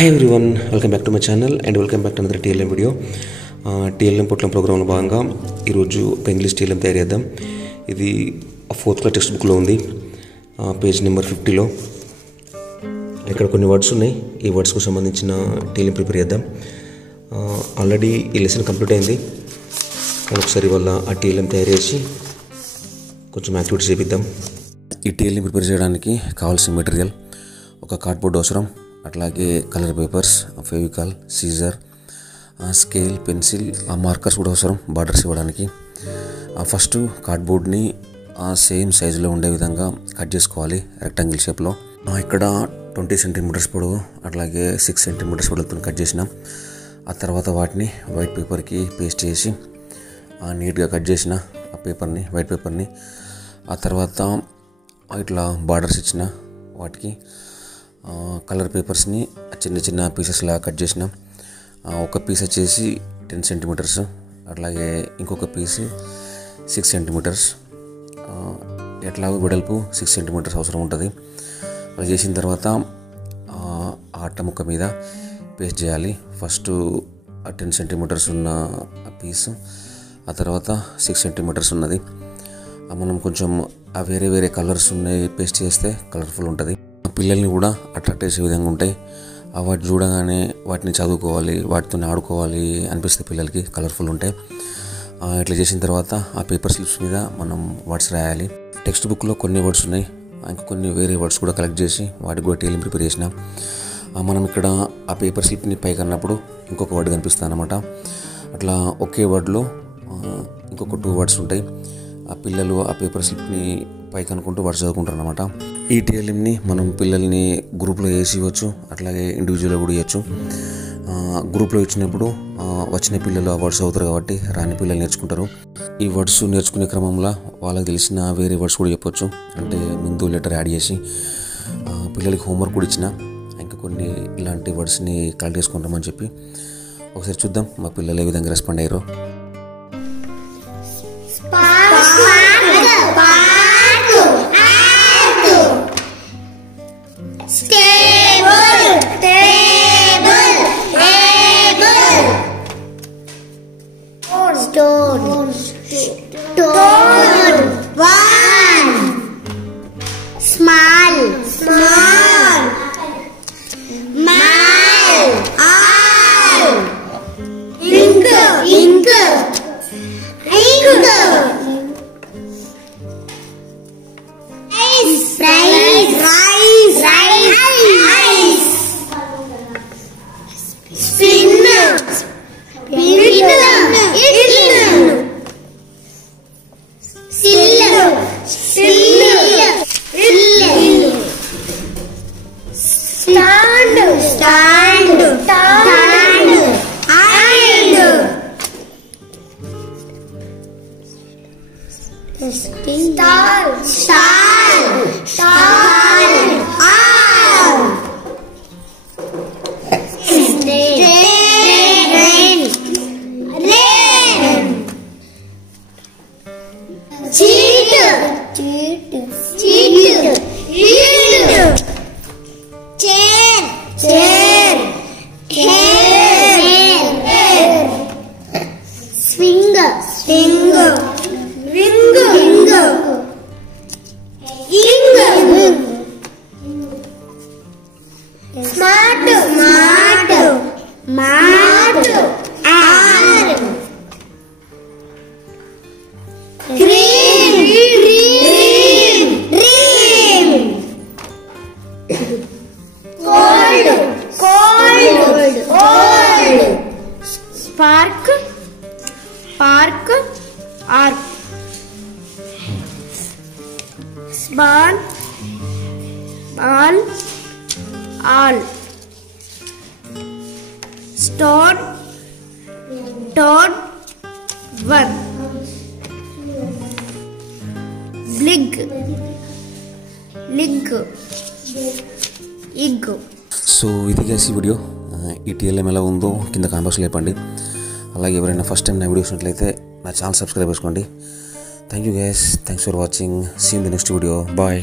Hi everyone, welcome back to my channel and welcome back to another TLM video. TLM పొట్లం ప్రోగ్రాంలో భాగంగా ఈరోజు ఒక ఇంగ్లీష్ TLM తయారు చేద్దాం. ఇది 4th క్లాస్ టెక్స్ట్ బుక్లో ఉంది, పేజ్ నెంబర్ 50లో. ఇక్కడ కొన్ని వర్డ్స్ ఉన్నాయి, ఈ వర్డ్స్కు సంబంధించిన TLM ప్రిపేర్ చేద్దాం. ఆల్రెడీ ఈ లెసన్ కంప్లీట్ అయింది, కానీ ఒకసారి వల్ల ఆ TLM తయారు చేసి కొంచెం యాక్టివిటీస్ చేపిద్దాం. ఈ TLM ప్రిపేర్ చేయడానికి కావాల్సిన మెటీరియల్ ఒక కార్డ్బోర్డ్ అవసరం, అట్లాగే colour papers, Fevicol, scissor, scale, pencil, markers కూడా అవసరం బార్డర్స్ ఇవ్వడానికి. ఫస్ట్ కార్డ్బోర్డ్ని సేమ్ సైజులో ఉండే విధంగా కట్ చేసుకోవాలి రెక్టాంగిల్ షేప్లో. ఇక్కడ 20 సెంటీమీటర్స్ పొడవు అట్లాగే 6 సెంటీమీటర్స్ పొడవుతో కట్ చేసినాం. ఆ తర్వాత వాటిని వైట్ పేపర్కి పేస్ట్ చేసి నీట్గా కట్ చేసిన ఆ పేపర్ని, వైట్ పేపర్ని, ఆ తర్వాత ఇట్లా బార్డర్స్ ఇచ్చిన వాటికి కలర్ పేపర్స్ని చిన్న చిన్న పీసెస్లా కట్ చేసిన. ఒక పీస్ వచ్చేసి 10 సెంటీమీటర్స్, అట్లాగే ఇంకొక పీస్ 6 సెంటీమీటర్స్, ఎట్లా వెడల్పు 6 సెంటీమీటర్స్ అవసరం ఉంటుంది. అలా చేసిన తర్వాత అట్ట ముక్క మీద పేస్ట్ చేయాలి. ఫస్ట్ 10 సెంటీమీటర్స్ ఉన్న పీస్, ఆ తర్వాత 6 సెంటీమీటర్స్ ఉన్నది. మనం కొంచెం వేరే వేరే కలర్స్ ఉన్నాయి పేస్ట్ చేస్తే కలర్ఫుల్ ఉంటుంది. పిల్లల్ని కూడా అట్రాక్ట్ చేసే విధంగా ఉంటాయి. వాటి చూడగానే వాటిని చదువుకోవాలి, వాటితో ఆడుకోవాలి అనిపిస్తే పిల్లలకి కలర్ఫుల్ ఉంటాయి. ఇట్లా చేసిన తర్వాత ఆ పేపర్ స్లిప్స్ మీద మనం వర్డ్స్ రాయాలి. టెక్స్ట్ బుక్లో కొన్ని వర్డ్స్ ఉన్నాయి, ఇంకా కొన్ని వేరే వర్డ్స్ కూడా కలెక్ట్ చేసి వాటికి కూడా TLM ప్రిపేర్ చేసిన. మనం ఇక్కడ ఆ పేపర్ స్లిప్ని పైకి అన్నప్పుడు ఇంకొక వర్డ్ కనిపిస్తుంది అన్నమాట. అట్లా ఒకే వర్డ్లో ఇంకొక 2 వర్డ్స్ ఉంటాయి. ఆ పిల్లలు ఆ పేపర్ స్లిప్ని పైకి అనుకుంటూ వర్డ్స్ చదువుకుంటారు అన్నమాట. ఈ TLMని మనం పిల్లల్ని గ్రూప్లో వేసి ఇవ్వచ్చు, అట్లాగే ఇండివిజువల్గా కూడా ఇవ్వచ్చు. గ్రూప్లో ఇచ్చినప్పుడు వచ్చిన పిల్లలు ఆ వర్డ్స్ అవుతారు కాబట్టి రాని పిల్లలు నేర్చుకుంటారు. ఈ వర్డ్స్ నేర్చుకునే క్రమంలో వాళ్ళకి తెలిసిన వేరే వర్డ్స్ కూడా చెప్పొచ్చు, అంటే ముందు లెటర్ యాడ్ చేసి. పిల్లలకి హోంవర్క్ కూడా ఇచ్చిన, ఇంకా కొన్ని ఇలాంటి వర్డ్స్ని కలెక్ట్ చేసుకుంటామని చెప్పి. ఒకసారి చూద్దాం మా పిల్లలు ఏ విధంగా రెస్పాండ్ అయ్యారో. Stone, one, small, mal, all, ink, rice, spin, stand, spark, arc, span, ball, all, stone, toad, one, blig, egg. So ఇది గైస్ ఈ వీడియో. ఈ TLM ఎలా ఉందో కింద కామెంట్ బాక్స్లో చెప్పండి. అలాగే ఎవరైనా ఫస్ట్ టైం నా వీడియో చూసినట్లయితే నా ఛానల్ సబ్స్క్రైబ్ చేసుకోండి. Thank you guys, thanks for watching. See in the next video. Bye.